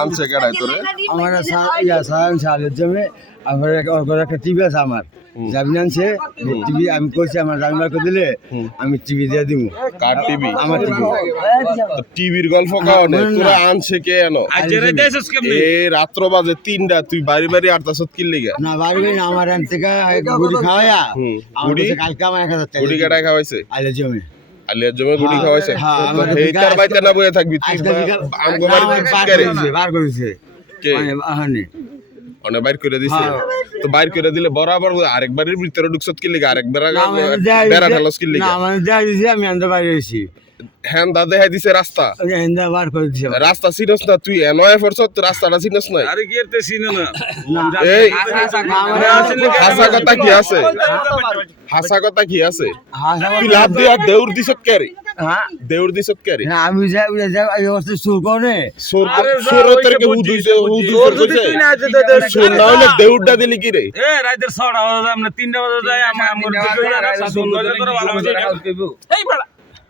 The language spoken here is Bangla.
আনছে কেডাই তোরে আমার সালের জমে আমার একটা টিভি আছে আমার জামিন আনছে টিভি আমি কইছি আমার জামিন বার করে দিলে আমি টিভি দিয়ে দিব কার টিভি আমার টিভি টিভির গল্প কাওনে তোরা আনছে কে এনো এই রাত্র বাজে 3টা তুই বাড়ি বাড়ি আটতাছত কি লিগা না বাড়ি না আমার আন থেকে গুড়ি খাওয়া গুড়ি কালকে আমার 1000 টাকা গুড়ি কেডাই খাওয়াইছে আইলে জমে আলিয়ার জমে গুড়ি খাওয়াইছে তো হেইটার বাইতে না বইয়া থাকবি তুই আমগো বাড়িতে বার করেছে কে আহানি অনে বাইর করে দিছে তো বাইর করে দিলে বরাবর আরেকবারের ভিতরে ঢুকছত কি লিগা আরেকবার বেড়া ঢালস কি লিগা না মানে দেয়া দিছে আমি আনতে বাইরে হইছি হ্যাঁ দাদা দেখাই দিছে রাস্তা এন্ডা বার করে দিছে রাস্তা চিনস না তুই এনয় ফরছত রাস্তাটা চিনস না আরে কি এতে চিনে না এই হাসা কথা কি আছে হাসা কথা কি আছে তুই লাভ দিয়া দেউর দিছত কে রে হ্যাঁ দেউর দিছত কে রে না আমি যাই এই অবস্থা সুর করে সুরতের কে হুদুইছে কইছে সুর না হলে দেউরটা দিলি কি রে এ রাতের 6টা বাজে আমরা 3টা বাজে যাই আমার ঠিক হইরা রাস্তা সুন্দর করে ভালো হইছে এই বড়